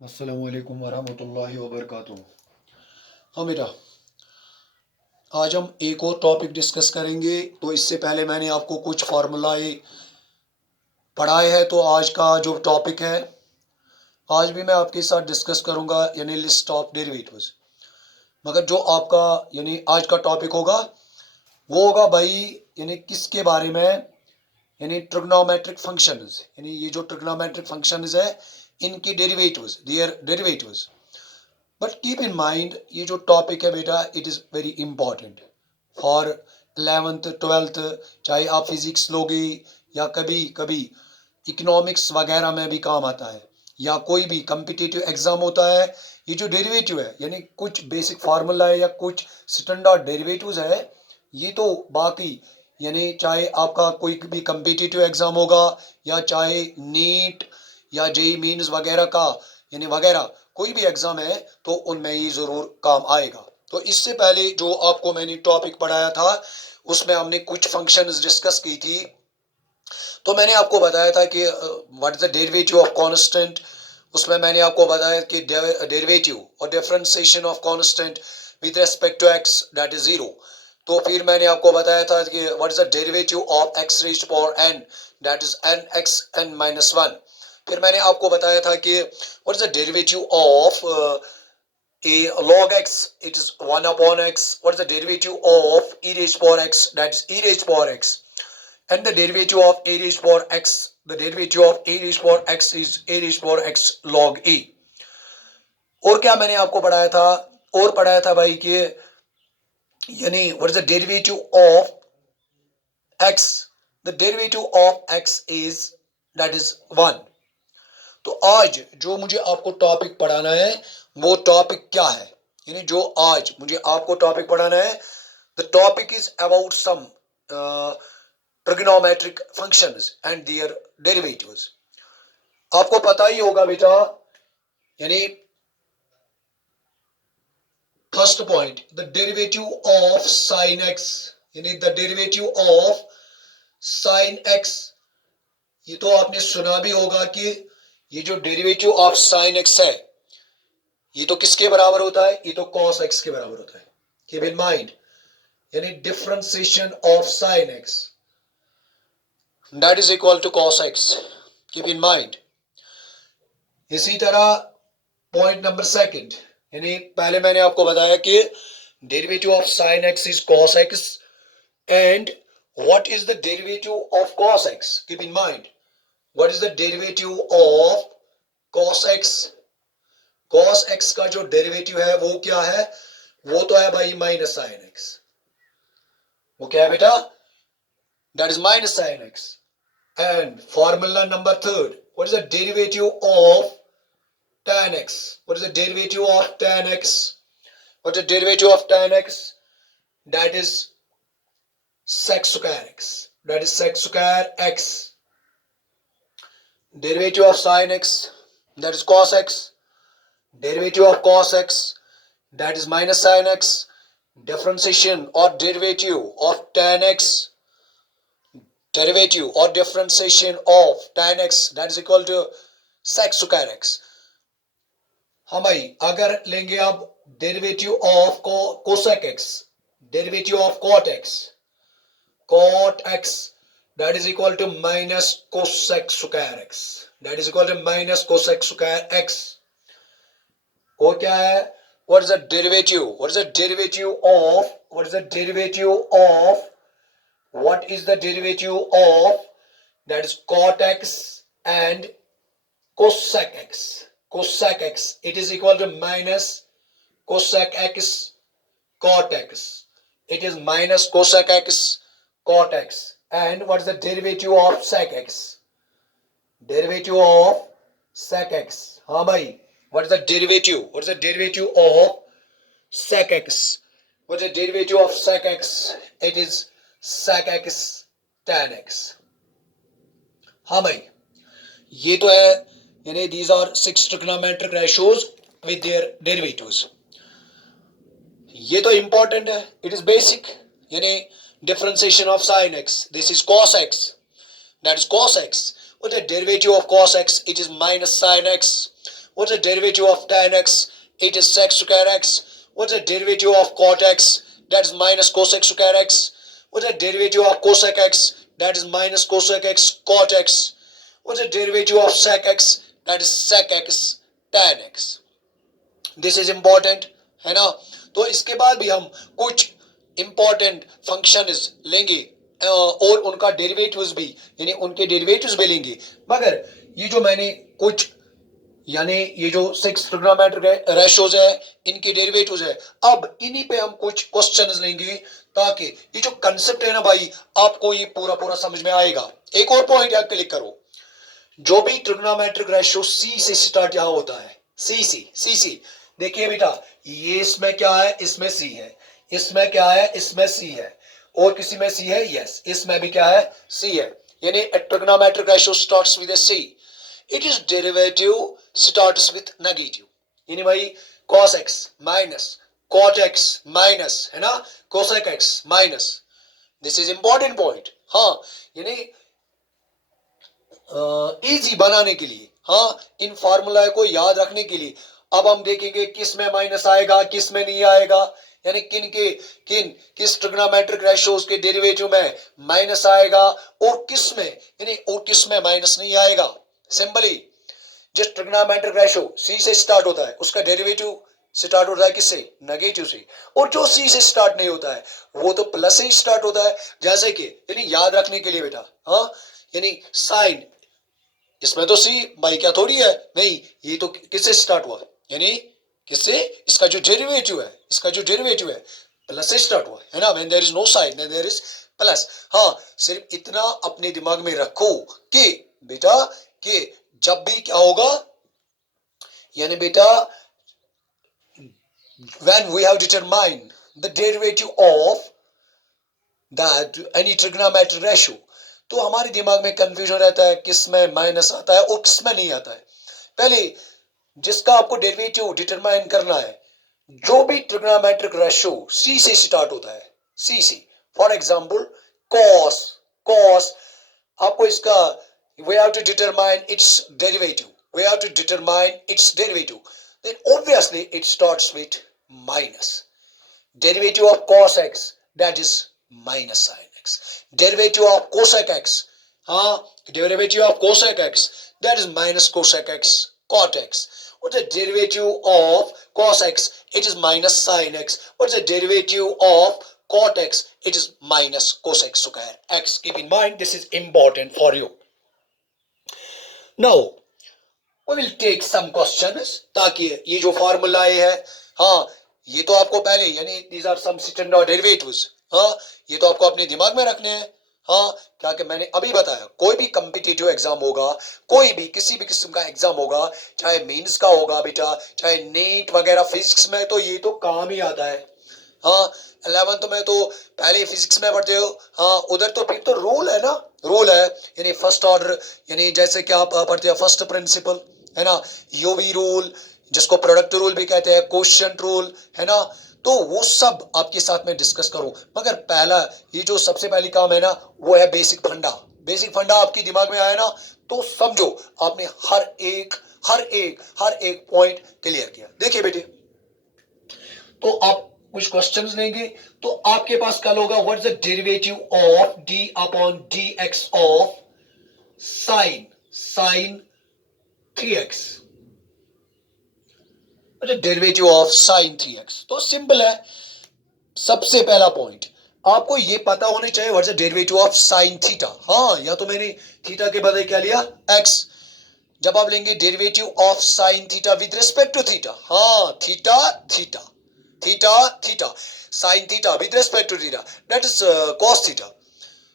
अस्सलामुअलैकुम वरहमतुल्लाहि वबरकातुहू। हाँ बेटा, आज हम एक और टॉपिक डिस्कस करेंगे। तो इससे पहले मैंने आपको कुछ फार्मूलाए पढ़ाए हैं। तो आज का जो टॉपिक है, आज भी मैं आपके साथ डिस्कस करूंगा, यानी लिस्ट ऑफ डेरिवेटिव्स। मगर जो आपका यानी आज का टॉपिक होगा वो होगा भाई, यानी किसके बारे में, यानी ट्रिग्नोमेट्रिक फंक्शंस, यानी ये जो ट्रिग्नोमेट्रिक फंक्शंस है इनकी derivatives, their derivatives. But keep in mind, ये जो टॉपिक है बेटा, it is very important for 11th 12th। चाहे आप फिजिक्स लोगे या कभी कभी इकोनॉमिक्स वगैरह में भी काम आता है, या कोई भी कम्पिटिटिव एग्जाम होता है। ये जो डेरिवेटिव है, यानी कुछ बेसिक फार्मूला है या कुछ स्टैंडर्ड डेरिवेटिव्स है, ये तो बाकी, यानी चाहे आपका कोई भी कम्पिटिटिव एग्जाम होगा या चाहे नीट या जेई मीन्स वगैरह का, यानी वगैरह कोई भी एग्जाम है, तो उनमें ये जरूर काम आएगा। तो इससे पहले जो आपको मैंने टॉपिक पढ़ाया था उसमें हमने कुछ फंक्शंस डिस्कस की थी। तो मैंने आपको बताया था कि what is the derivative of constant. उसमें मैंने आपको बताया कि डेरिवेटिव और differentiation of constant with respect to x that is zero. तो फिर मैंने आपको बताया था कि what is the derivative of x raised power n, that is n x n minus one. फिर मैंने आपको बताया था कि what is the derivative of a log x, it is 1 upon x. What is the derivative of e raised power x, that is e raised power x. And the derivative of a raised power x, the derivative of a raised power x is a raised power x log a. और क्या मैंने आपको पढ़ाया था, और पढ़ाया था भाई कि यानी what is the derivative of x, the derivative of x is that is 1। तो आज जो मुझे आपको टॉपिक पढ़ाना है वो टॉपिक क्या है, यानी जो आज मुझे आपको टॉपिक पढ़ाना है, the topic is about some trigonometric functions and their derivatives. आपको पता ही होगा बेटा, यानी first point, the derivative of sine x, यानी the derivative of sine x. ये तो आपने सुना भी होगा कि ये जो डेरिवेटिव ऑफ साइन एक्स है, ये तो किसके बराबर होता है, ये तो कॉस एक्स के बराबर होता है। कीप इन माइंड, यानी differentiation of sine x that is equal to cos x. Keep in mind. इसी तरह पॉइंट नंबर सेकंड, यानी पहले मैंने आपको बताया कि derivative of sine x is cos x, and what is the derivative of cos x. Keep in mind, what is the derivative of cos x. Cos x का जो डेरिवेटिव है वो क्या है, वो तो है भाई माइनस साइन एक्स। वो क्या है बेटा, that is minus sine x. And formula number third, what is the derivative of tan x, what is the derivative of tan x, what's the derivative of tan x, that is sec square x, that is sec square x. Derivative of sin x, that is cos x. Derivative of cos x, that is minus sin x. Differentiation or derivative of tan x, derivative or differentiation of tan x, that is equal to sec square x. हाँ भाई, अगर लेंगे आप derivative of cosec x, derivative of cot x, cot x that is equal to minus cosec square x, that is equal to minus cosec square x. वो क्या है, what is the derivative, what is the derivative of, what is the derivative of, what is the derivative of, that is cot x and cosec x, cosec x, it is equal to minus cosec x cot x, it is minus cosec x cot x. And what is the derivative of sec x, derivative of sec x, हाँ भाई, what is the derivative, what is the derivative of sec x, what is the derivative of sec x, it is sec x tan x। हाँ भाई, ये तो है, यानी these are 6 trigonometric ratios with their derivatives। ये तो important है, it is basic, यानी differentiation of sin x, this is cos x, that is cos x, what is the derivative of cos x, it is minus sin x, What's the derivative of tan x? It is sec square x. What's the derivative of cot x? That is minus cosec square x. What's the derivative of cosec x? That is minus cosec x cot x. What's the derivative of sec x? That is sec x tan x. This is important, है ना? तो इसके बाद भी हम कुछ important functions लेंगे और उनका डेरिवेटिव्स भी, यानी उनके डेरिवेटिव्स भी लेंगे। मगर ये जो मैंने कुछ, यानी ये जो 6 ट्रिग्नोमेट्रिक रेशियोज है, इनके डेरिवेटिव्स है, अब इन्हीं पे हम कुछ क्वेश्चंस लेंगे ताकि ये जो कंसेप्ट है ना भाई, आपको ये पूरा पूरा समझ में आएगा। एक और पॉइंट यहाँ क्लिक करो, जो भी ट्रिग्नोमेट्रिक रेशियो सी से स्टार्ट यहाँ होता है, सी देखिए बेटा, ये इसमें क्या है, इसमें सी है, इसमें क्या है, इसमें सी है, और किसी में सी है, यस, इसमें भी क्या है, सी है, यानी trigonometric ratio starts with C, it is derivative starts with negative, यानी भाई cos x minus cot x minus, है ना, cosec x minus. This is important point, हाँ, यानी इजी बनाने के लिए, हाँ, इन फार्मूला को याद रखने के लिए। अब हम देखेंगे किस में माइनस आएगा, किस में नहीं आएगा, यानी किस ट्रिग्नोमेट्रिक रेशियोज के डेरिवेटिव में माइनस आएगा और किस में, यानी और किस में माइनस नहीं आएगा। सिंपली जिस ट्रिग्नोमेट्रिक रेशियो सी से स्टार्ट होता है उसका डेरिवेटिव स्टार्ट होता है किससे, नेगेटिव से, और जो सी से स्टार्ट नहीं होता है वो तो प्लस से स्टार्ट होता है। जैसे कि यानी याद रखने के लिए बेटा, हाँ, यानी साइन, इसमें तो सी बाई क्या थोड़ी है, नहीं, ये तो किससे स्टार्ट हुआ, यानी किससे, इसका जो डेरिवेटिव है प्लस से स्टार्ट हुआ है ना। When there is no sine then there is plus. हाँ, सिर्फ इतना अपने दिमाग में रखो कि बेटा कि जब भी क्या होगा, यानी बेटा when we have determined the derivative of that any trigonometric ratio, तो हमारे दिमाग में कंफ्यूजन रहता है किस में माइनस आता है और किस में नहीं आता है। पहले जिसका आपको डेरिवेटिव डिटरमाइन करना है, जो भी ट्रिग्नोमेट्रिक रेशियो सी से स्टार्ट होता है, सी से, फॉर एग्जांपल cos, आपको इसका we have to determine its derivative, then obviously it starts with minus. Derivative of cos x, that is minus sin x. Derivative of cosec x, derivative of cosec x, that is minus cosec x cot x. What's the derivative of cos x? It is minus sin x. What's the derivative of cot x? It is minus cosec square x. Keep in mind, this is important for you. Now we will take some questions, ताकि ये जो फॉर्मूलाए है, हाँ, ये तो आपको पहले, यानी these are some standard derivatives, हाँ, ये तो आपको अपने दिमाग में रखने हैं। हाँ, क्या कि मैंने अभी बताया, कोई भी कम्पिटिटिव एग्जाम होगा, कोई भी किसी भी किस्म का एग्जाम होगा, चाहे मेंस का होगा बेटा, चाहे नीट वगैरह, फिजिक्स में तो ये तो काम ही आता है। हाँ, 11th में तो पहले फिजिक्स में पढ़ते हो, हाँ, उधर तो फिर तो रूल है ना, रूल है, यानी फर्स्ट ऑर्डर, यानी जैसे कि आप पढ़ते हो फर्स्ट प्रिंसिपल, है ना, यूवी रूल, जिसको प्रोडक्ट रूल भी कहते हैं, क्वोशिएंट रूल, है ना, तो वो सब आपके साथ में डिस्कस करूं। मगर पहला, ये जो सबसे पहली काम है ना, वो है बेसिक फंडा आपके दिमाग में आया ना, तो समझो आपने हर एक पॉइंट क्लियर किया। देखिए बेटे, तो आप कुछ क्वेश्चंस लेंगे, तो आपके पास कल होगा what is the derivative of D upon d x of sine 3x, derivative of sine 3x। तो सिंपल है, सबसे पहला पॉइंट आपको ये पता होने चाहिए what is the derivative of sine theta. हाँ, या तो मैंने थीटा के बदले क्या लिया, x। जब आप लेंगे derivative of sine theta with respect to theta, हाँ, theta sin theta with respect to theta, that is cos theta.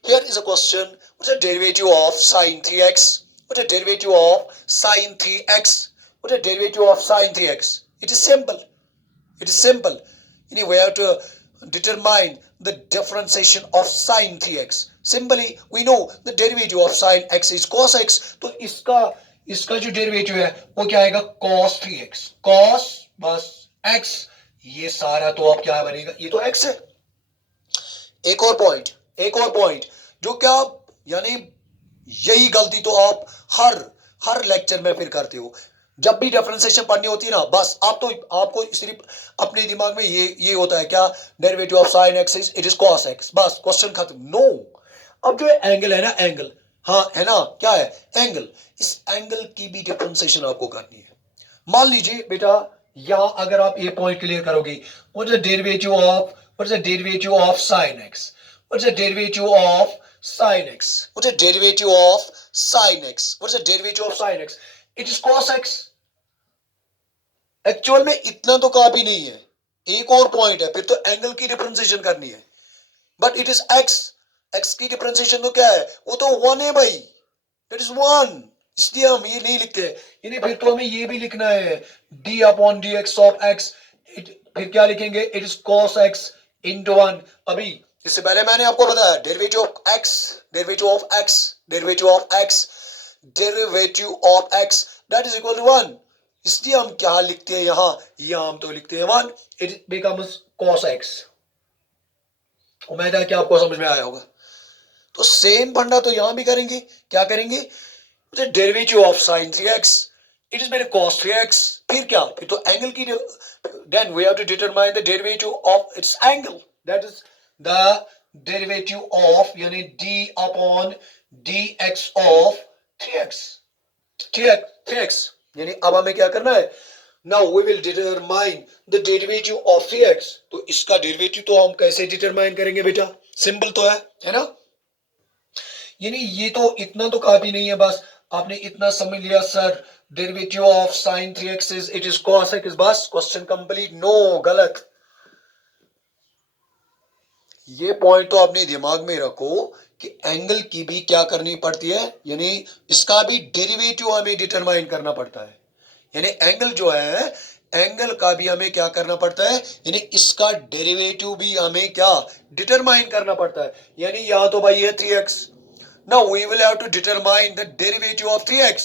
Here is a question, what's the derivative of sin 3x? What's the derivative of sin 3x? What's the derivative of sin 3x? It is simple. We have to determine the differentiation of sin 3x. Simply we know the derivative of sin x is cos x, तो इसका जो derivative है वो क्या आएगा, cos 3x, cos बस x, ये सारा तो आप क्या बनेगा, ये तो x है। एक और पॉइंट जो क्या, यानी यही गलती तो आप हर लेक्चर में फिर करते हो, जब भी डिफरेंशिएशन पढ़नी होती है ना, बस आप तो आपको सिर्फ अपने दिमाग में ये होता है क्या, derivative of sine x it is cos x, बस क्वेश्चन खत्म। नो, अब जो एंगल है ना, एंगल, हाँ है ना, क्या है एंगल, इस एंगल की भी डिफरेंशिएशन आपको करनी है। मान लीजिए बेटा, यहां अगर आप ये पॉइंट क्लियर करोगे, what is the derivative of sine x, what is the derivative of sine x, what is the derivative of sine x, what is the derivative of sine x, it is cos x। Actual में इतना तो काफी नहीं है, एक और point है, फिर तो एंगल की डिफरेंशिएशन करनी है, but it is x, x की डिफरेंशिएशन तो क्या है, वो तो 1 है भाई, दैट इज 1, इसलिए हम ये नहीं लिखते, यानी फिर तो हमें ये भी लिखना है d upon d x of x, फिर क्या लिखेंगे, it is cos x into 1। अभी इससे पहले मैंने आपको बताया derivative of x, derivative of x, derivative of x, derivative of x that is equal to 1, इसलिए हम क्या लिखते हैं यहां हम तो लिखते हैं 1, इट बिकम्स cos x। उम्मीद है कि आपको समझ में आया होगा। तो सेम फंडा तो यहां भी करेंगे, क्या करेंगे, derivative of sine 3x it is मेरे cos 3x, फिर क्या, फिर तो एंगल की, then we have to determine the derivative of its angle, that is the derivative of यानी d upon dx of 3x, 3x, यानी अब हमें क्या करना है, now we will determine the derivative of 3x। तो इसका डेरिवेटिव तो हम कैसे डिटरमाइन करेंगे बेटा, सिंपल तो है ना, यानी ये तो इतना तो काफी नहीं है, बस आपने इतना समझ लिया sir, derivative of sine 3x is it is cos x, बस क्वेश्चन कंप्लीट। नो, गलत, ये पॉइंट तो अपने दिमाग में रखो कि एंगल की भी क्या करनी पड़ती है, यानी इसका भी डेरिवेटिव हमें डिटरमाइन करना पड़ता है, यानी एंगल जो है, एंगल का भी हमें क्या करना पड़ता है, यानी इसका डेरिवेटिव भी हमें क्या डिटरमाइन करना पड़ता है, यानी यहां तो भाई है 3x, now we will have to determine the derivative of 3x,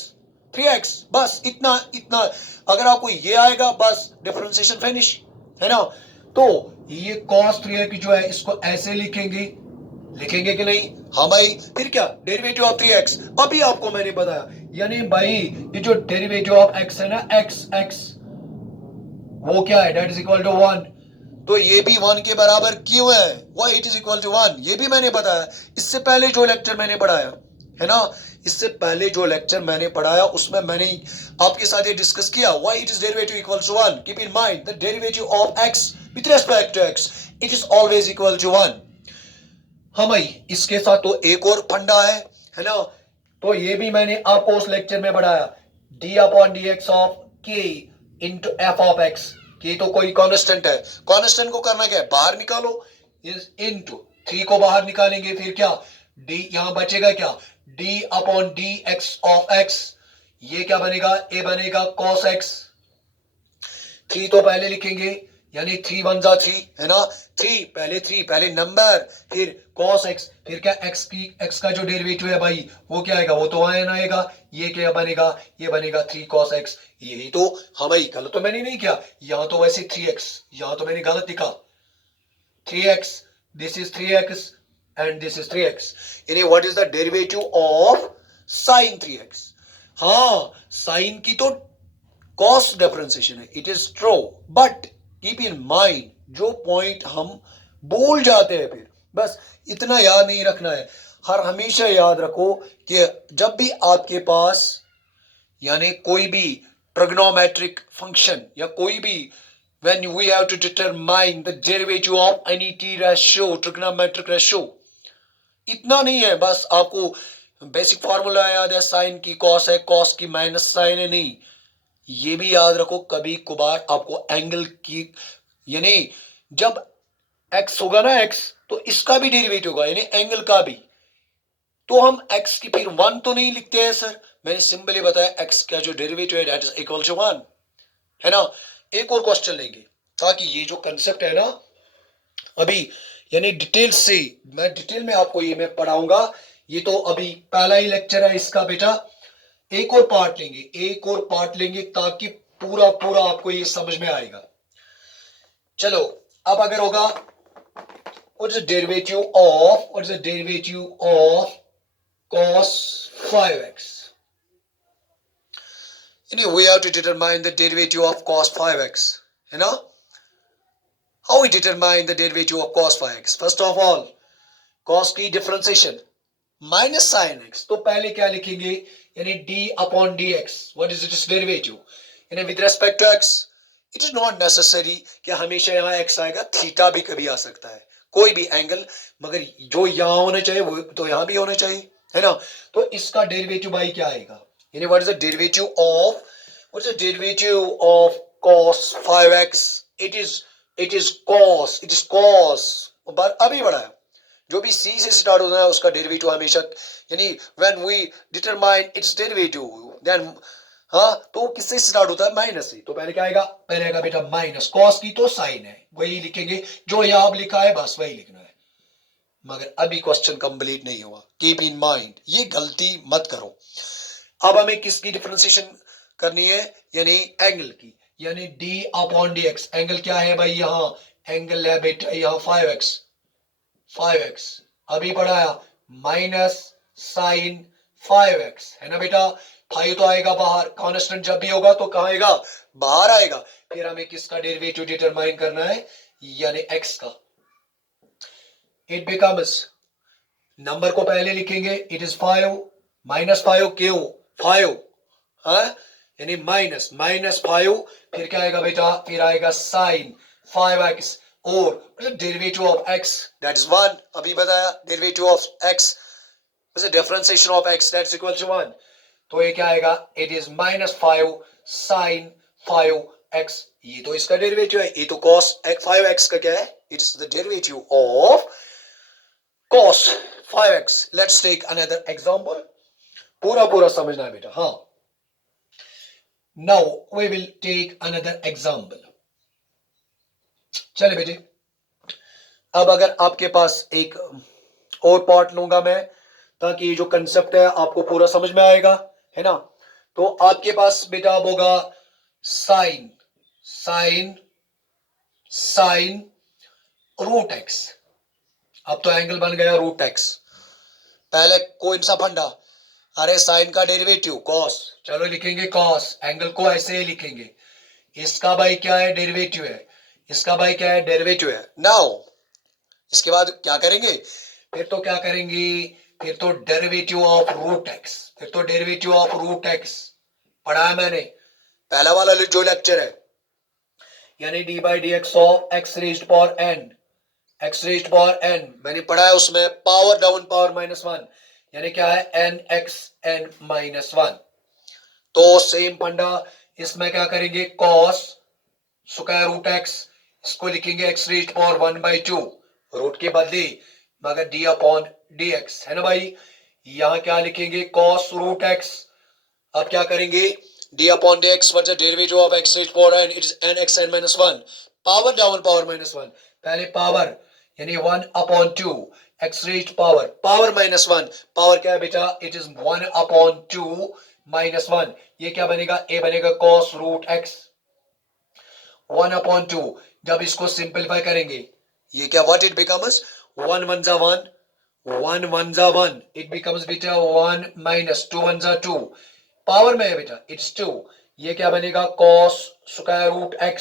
3x, बस इतना इतना, अगर आपको ये आएगा बस डिफरेंशिएशन फिनिश, है ना। तो ये cos 3x जो है इसको ऐसे लिखेंगे, लिखेंगे कि नहीं, हाँ भाई, फिर क्या, डेरिवेटिव ऑफ 3x, अभी आपको मैंने बताया, यानी भाई ये जो डेरिवेटिव ऑफ x है ना, x वो क्या है, दैट इज इक्वल टू 1, तो ये भी 1 के बराबर क्यों है, why it is equal to 1, ये भी मैंने बताया, इससे पहले जो लेक्चर मैंने पढ़ाया है ना, इससे पहले जो लेक्चर मैंने पढ़ाया उसमें मैंने आपके साथ ये डिस्कस किया, why it is derivative equal to 1, keep in mind the derivative of x with respect to x it is always equal to 1। हाँ भाई, इसके साथ तो एक और फंडा है ना, तो ये भी मैंने आपको उस लेक्चर में पढ़ाया, d upon d x of k into F of x, ये तो कोई कांस्टेंट है, कांस्टेंट को करना क्या है, बाहर निकालो, इज इनटू 3 को बाहर निकालेंगे, फिर क्या, d यहां बचेगा क्या, d upon d x of x, ये क्या बनेगा, a बनेगा cos x, 3 तो पहले लिखेंगे, यानी 3 1 जा 3 है ना, 3 पहले नंबर, फिर cos x, फिर क्या x का जो डेरिवेटिव है भाई वो क्या आएगा, वो तो आएगा, ये क्या बनेगा, ये बनेगा 3 cos x, यही तो, हाँ भाई गलत तो मैंने नहीं किया, यहां तो वैसे 3x, यहां तो मैंने गलत लिखा 3x, this is 3x and this is 3x, यानी what is the derivative of sine 3x, हाँ साइन की तो कॉस्ट डिफरेंशिएशन है, it is true, but keep in mind जो पॉइंट हम भूल जाते हैं, फिर बस इतना याद नहीं रखना है, हर हमेशा याद रखो कि जब भी आपके पास यानी कोई भी ट्रिग्नोमेट्रिक फंक्शन या कोई भी when we have to determine the derivative of any t ratio, trigonometric ratio, इतना नहीं है, बस आपको बेसिक फॉर्मूला याद है, साइन की कॉस है, कॉस की माइनस साइन है, नहीं, ये भी याद रखो कभी कभार आपको एंगल की, यानी जब x होगा ना, x तो इसका भी डेरिवेटिव होगा, यानी एंगल का भी, तो हम x की फिर 1 तो नहीं लिखते हैं सर, मैंने सिंपली बताया x का जो डेरिवेटिव है दैट इज इक्वल टू 1, है ना। एक और क्वेश्चन लेंगे ताकि ये जो कंसेप्ट है ना, अभी यानी डिटेल से मैं डिटेल में आपको ये मैं पढ़ाऊंगा, ये तो अभी पहला ही लेक्चर है इसका बेटा, एक और पार्ट लेंगे ताकि पूरा पूरा आपको ये समझ में आएगा। चलो अब अगर होगा what is the derivative of cos 5x, we have to determine the derivative of cos 5x. How we determine the derivative of cos 5x? First of all, cos की differentiation minus sin x. तो पहले क्या लिखेंगे, यानी d upon dx. What is its derivative? यानी with respect to x. It is not necessary कि हमेशा यहाँ x आएगा, थीटा भी कभी आ सकता है, कोई भी एंगल, मगर जो यहाँ होना चाहिए वो तो यहाँ भी होना चाहिए, है ना. तो इसका डेरिवेटिव भाई क्या आएगा, यानी what is the derivative of cos 5x? It is cos अभी बढ़ा है, जो भी c से स्टार्ट होता है उसका डेरिवेटिव हमेशा, यानी when we determine its derivative then, हाँ, तो किससे स्टार्ट होता है, माइनस से. तो पहले क्या आएगा, पहले आएगा बेटा माइनस, कॉस की तो साइन है, वही लिखेंगे जो यहाँ लिखा है, बस वही लिखना है. मगर अभी क्वेश्चन कंप्लीट नहीं हुआ, कीप इन माइंड, ये गलती मत करो. अब हमें किसकी डिफरेंशिएशन करनी है, यानी एंगल की, यानी d अपॉन dx. एंगल क्या है भाई, यहाँ एंगल है बेटा यहाँ 5x अभी पढ़ाया, माइनस साइन 5x, है ना बेटा. 5 तो आएगा बाहर, कांस्टेंट जब भी होगा तो कहाँ आएगा, बाहर आएगा. फिर हमें किसका डेरिवेटिव डिटरमाइन करना है, यानी x का. इट बिकम्स, नंबर को पहले लिखेंगे, इट इज 5 माइनस 5, क्यों 5, यानी माइनस 5, फिर क्या आएगा बेटा, फिर आएगा साइन 5x, और derivative of x that is 1. अभी बताया derivative of x, differentiation of x that is equal to 1. तो ये क्या आएगा, इट इज -5 साइन 5x. ये तो इसका डेरिवेटिव है, ये तो cos 5x का क्या है, it is the derivative of cos 5x. Let's take another example, पूरा समझना है बेटा. हाँ, now we will take another example. चले बेटे, अब अगर आपके पास एक और पार्ट लूंगा मैं, ताकि ये जो कंसेप्ट है आपको पूरा समझ में आएगा, है ना. तो आपके पास बेटा अब होगा साइन रूट एक्स. अब तो एंगल बन गया रूट एक्स. पहले कोई सा फंडा, अरे साइन का डेरिवेटिव कॉस, चलो लिखेंगे कॉस, एंगल को ऐसे ही लिखेंगे. इसका भाई क्या है, डेरिवेटिव है, इसका भाई क्या है, डेरिवेटिव है. नाउ इसके बाद क्या करेंगे, फिर तो क्या करेंगे, फिर तो डेरिवेटिव ऑफ रूट एक्स. फिर तो डेरिवेटिव ऑफ रूट एक्स पढ़ा है मैंने, पहला वाला जो लेक्चर है, यानी d by d x of x raised power n मैंने पढ़ा है, उसमें पावर डाउन पावर -1, यानी क्या है, एन एक्स एन -1. तो सेम फंडा इसमें क्या करेंगे, कॉस स्क्वायर रूट एक्स, इसको लिखेंगे एक्स रेज्ड पावर 1/2, रूट के बदले, मगर डी अपॉन डी एक्स, है ना भाई. यहां क्या लिखेंगे, कॉस रूट एक्स. अब क्या करेंगे, d upon d x versus derivative of x raised power n, it is n x n -1, power down power -1. पहले पावर यानी 1/2 एक्स रेज्ड पावर -1, पावर क्या है बेटा, इट इज 1/2 -1. ये क्या बनेगा, ए बनेगा कॉस रूट एक्स 1/2. जब इसको सिंपलीफाई करेंगे, ये क्या, व्हाट इट बिकम्स, 1 1 जा 1, 1 1 जा 1, इट बिकम्स बेटा 1 -2 1 जा 2, पावर में है बेटा, इट्स 2. ये क्या बनेगा, cos स्क्वायर रूट x,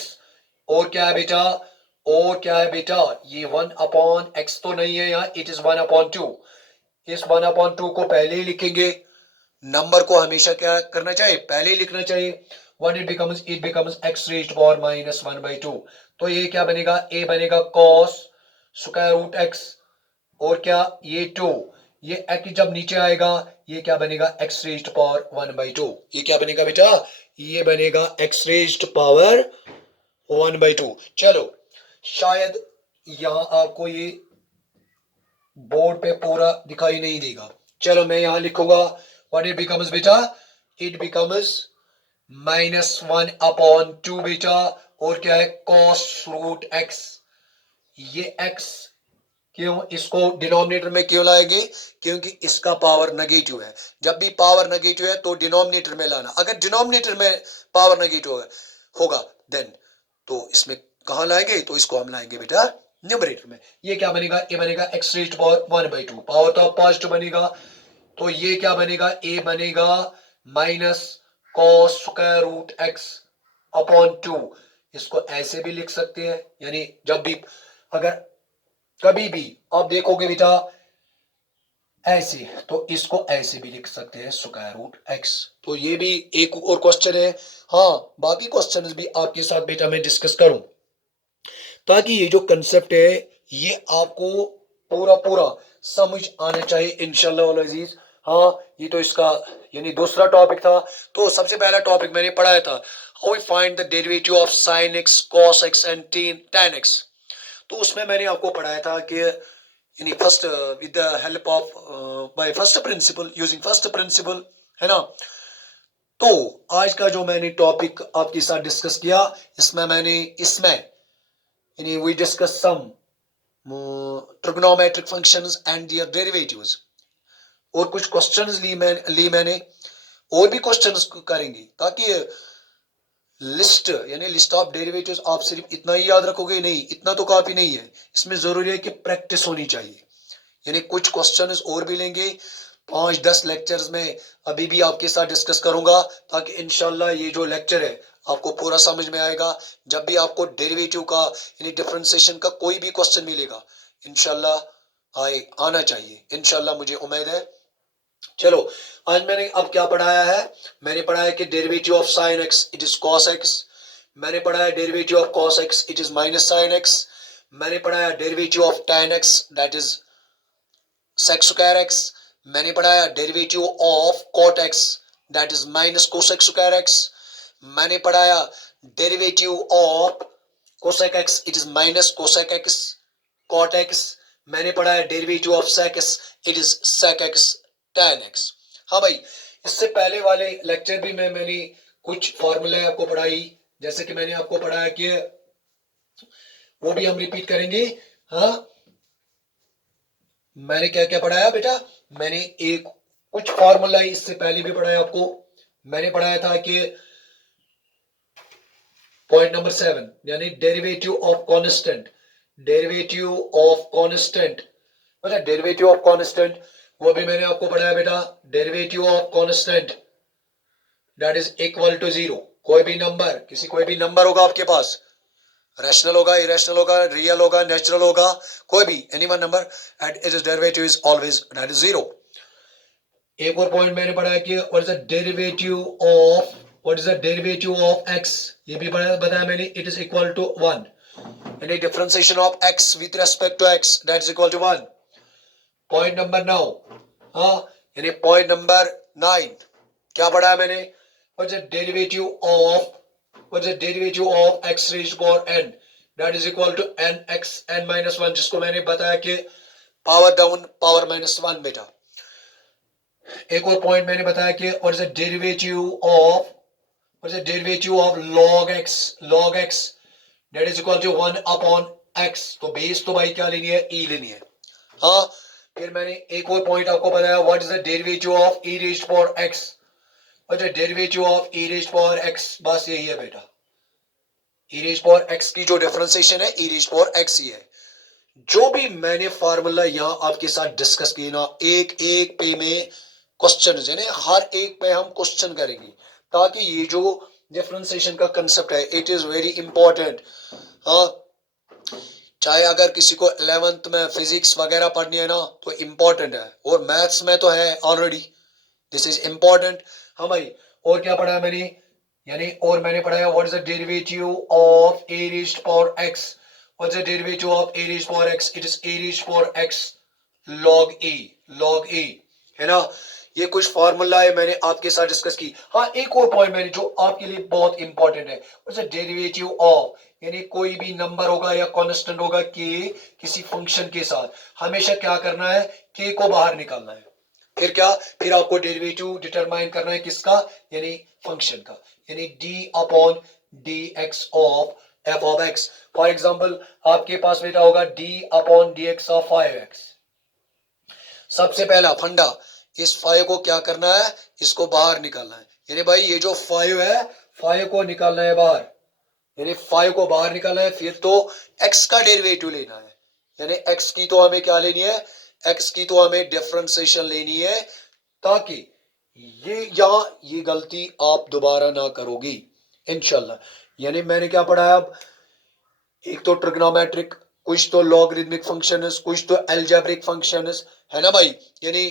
और क्या है बेटा, ये 1/x तो नहीं है यहाँ, इट इज 1/2. इस 1/2 को पहले ही लिखेंगे, नंबर को हमेशा क्या करना चाहिए, पहले ही लिखना चाहिए. What it becomes x raised power -1/2. तो ये क्या बनेगा, a बनेगा cos स्क्वायर रूट x, और क्या, ये 2, ये x जब नीचे आएगा, ये क्या बनेगा, x रेज्ड पावर 1/2. ये क्या बनेगा बेटा, ये बनेगा x रेज्ड पावर 1/2. चलो, शायद यहां आपको ये बोर्ड पे पूरा दिखाई नहीं देगा, चलो मैं यहां लिखूंगा. व्हाट इट बिकम्स बेटा, इट बिकम्स -1/2 बेटा, और क्या है, cos रूट x. ये x क्यों, इसको डिनोमिनेटर में क्यों लाएंगे, क्योंकि इसका पावर नेगेटिव है. जब भी पावर नेगेटिव है तो डिनोमिनेटर में लाना. अगर डिनोमिनेटर में पावर नेगेटिव होगा देन तो इसमें कहां लाएंगे, तो इसको हम लाएंगे बेटा न्यूमरेटर में. ये क्या बनेगा, ये बनेगा x रेज्ड पावर 1/2, पावर तो पॉजिटिव बनेगा, तो ये क्या बनेगा, a बनेगा minus cos square root x upon 2। इसको ऐसे भी लिख सकते हैं, यानी जब भी अगर कभी भी आप देखोगे बेटा ऐसे, तो इसको ऐसे भी लिख सकते हैं स्क्वायर रूट x। तो ये भी एक और क्वेश्चन है। हाँ, बाकी क्वेश्चंस भी आपके साथ बेटा मैं डिस्कस करूं, ताकि ये जो कंसेप्ट है ये आपको पूरा पूरा समझ आना चाहिए इंशाल्लाह अल अजीज। हाँ, ये तो इसका यानी दूसरा टॉपिक था। तो सबसे पहला टॉपिक मैंने पढ़ाया था, how we find the derivative of sin x cos x and tan x। तो उसमें मैंने आपको पढ़ाया था कि यानी first with the help of by first principle, using first principle, है ना। तो आज का जो मैंने टॉपिक आपके साथ डिस्कस किया, इसमें यानी we discuss some trigonometric functions and their derivatives, और कुछ क्वेश्चंस ली मैंने, और भी क्वेश्चंस करेंगे, ताकि लिस्ट यानी लिस्ट ऑफ डेरिवेटिव्स आप सिर्फ इतना ही याद रखोगे नहीं, इतना तो काफी नहीं है, इसमें जरूरी है कि प्रैक्टिस होनी चाहिए। यानी कुछ क्वेश्चंस और भी लेंगे 5-10 लेक्चर्स में, अभी भी आपके साथ डिस्कस करूंगा, ताकि इंशाल्लाह ये जो लेक्चर है आपको पूरा समझ में आएगा। जब भी आपको डेरिवेटिव का यानी डिफरेंशिएशन का कोई भी क्वेश्चन मिलेगा, इंशाल्लाह आना चाहिए, इंशाल्लाह मुझे उम्मीद है। चलो, आज मैंने अब क्या पढ़ाया है, मैंने पढ़ाया कि derivative of sin x it is cos x, मैंने पढ़ाया derivative of cos x it is minus sin x, मैंने पढ़ाया derivative of tan x that is sec square x, मैंने पढ़ाया derivative of cot x that is minus cosec square x, मैंने पढ़ाया derivative of cosec x it is minus cosec x cot x, मैंने पढ़ाया derivative of sec x it is sec x tan x। हाँ भाई, इससे पहले वाले lecture भी मैंने कुछ फॉर्मूले आपको पढ़ाई, जैसे कि मैंने आपको पढ़ाया कि वो भी हम रिपीट करेंगे। हाँ, मैंने क्या क्या पढ़ाया बेटा, मैंने एक कुछ फॉर्मूला इससे पहले भी पढ़ाया आपको। मैंने पढ़ाया था कि पॉइंट नंबर 7 यानी derivative of constant, derivative of constant, मतलब डेरिवेटिव ऑफ कांस्टेंट वो भी मैंने आपको पढ़ाया बेटा। Derivative of constant that is equal to 0, कोई भी नंबर, कोई भी नंबर होगा आपके पास, रैशनल होगा, इरेशनल होगा, रियल होगा, नेचुरल होगा, कोई भी any one number and its derivative is always that is 0। एक और पॉइंट मैंने पढ़ा कि what is the derivative of x, ये भी बताया मैंने, इट इज इक्वल टू 1, यानी differentiation of x with respect to x that is equal to 1। Point number 9, हाँ, यानी पॉइंट नंबर 9 क्या पढ़ा है मैंने, what is the derivative of x raised power n that is equal to nx n minus 1, जिसको मैंने बताया कि पावर डाउन पावर माइनस 1 बेटा। एक और पॉइंट मैंने बताया कि what is the derivative of log x that is equal to 1 upon x। तो बेस तो भाई क्या लेनी है, e लेनी है। हाँ, फिर मैंने एक और पॉइंट आपको बताया, what is the derivative of e raised power x, what is the derivative of e raised power x, बस यही है बेटा। e रेज्ड पावर x की जो डिफरेंशिएशन है e रेज्ड पावर x ही है। जो भी मैंने फार्मूला यहाँ आपके साथ डिस्कस किए ना, एक एक पे में क्वेश्चन है, हर एक पे हम क्वेश्चन करेंगे, ताकि ये जो डिफरेंशिएशन का कंसेप्ट है इट इज वेरी इंपॉर्टेंट। हाँ, चाहे अगर किसी को 11th में फिजिक्स वगैरह पढ़नी है ना तो इम्पोर्टेंट है, और मैथ्स में तो है ऑलरेडी, दिस इज इम्पोर्टेंट। हाँ भाई, और क्या पढ़ा मैंने, यानी और मैंने पढ़ाया what is the derivative of a raised power x, what is the derivative of a raised power x, it is a raised power x log a, है ना। ये कुछ फार्मूला है मैंने आपके साथ डिस्कस की। हाँ, एक और पॉइंट मैंने जो आपके लिए बहुत इंपॉर्टेंट है, what is the derivative of, यानी कोई भी नंबर होगा या कांस्टेंट होगा के किसी फंक्शन के साथ, हमेशा क्या करना है, के को बाहर निकालना है। फिर क्या, फिर आपको डेरिवेटिव डिटरमाइन करना है किसका, यानी फंक्शन का, यानी d upon dx of f of x। For example आपके पास बेटा होगा d upon dx of 5x। सबसे पहला फंडा, इस 5 को क्या करना है, इसको बाहर निकालना है, यानी भाई ये जो 5 है 5 को निकालना है बाहर, यानी 5 को बाहर निकालना है। फिर तो x का डेरिवेटिव लेना है, यानी x की तो हमें क्या लेनी है, x की तो हमें डिफरेंशिएशन लेनी है, ताकि ये गलती आप दोबारा ना करोगी इंशाल्लाह। यानी मैंने क्या पढ़ाया अब, एक तो ट्रिग्नोमेट्रिक, कुछ तो लॉगरिथमिक फंक्शंस, कुछ तो अलजेब्रिक फंक्शंस, है ना भाई। यानी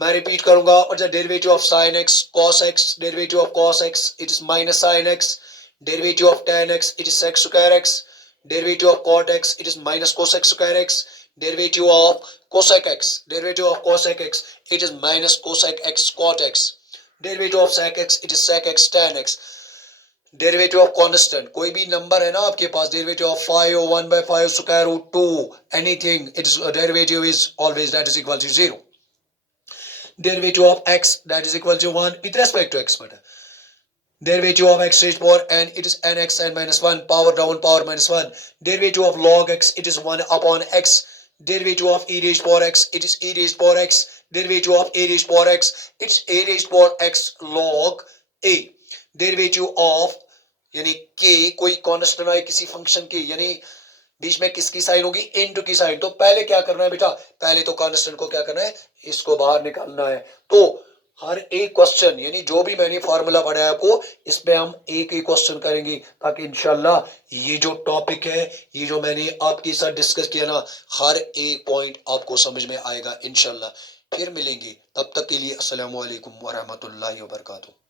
मैं रिपीट करूंगा, और the derivative of sin x cos x, derivative of cos x it is minus sin x, derivative of tan x it is sec square x, derivative of cot x it is minus cosec square x, derivative of cosec x, derivative of cosec x it is minus cosec x cot x, derivative of sec x it is sec x tan x, derivative of constant, कोई भी number है ना आपके पास, derivative of 5 or 1/5 square root 2 anything, its derivative is always that is equal to 0. Derivative of x that is equal to 1 with respect to x matter. Derivative of x raised power n, it is nx n minus 1, power down power minus 1. Derivative of log x, it is 1 upon x. Derivative of e raised power x, it is e raised power x. Derivative of a raised power x, it's a raised power x log a. Derivative of यानी k, कोई constant है किसी function के, यानी बीच में किसकी sign होगी, into की साइन। तो पहले क्या करना है बेटा, पहले तो कांस्टेंट को क्या करना है, इसको बाहर निकालना है। तो हर एक क्वेश्चन, यानी जो भी मैंने फॉर्मूला पढ़ाया आपको, इसमें हम एक एक क्वेश्चन करेंगे, ताकि इंशाल्लाह ये जो टॉपिक है, ये जो मैंने आपके साथ डिस्कस किया ना, हर एक पॉइंट आपको समझ में आएगा इंशाल्लाह। फिर मिलेंगे, तब तक के लिए अस्सलामु अलैकुम व रहमतुल्लाहि व बरकातुहू।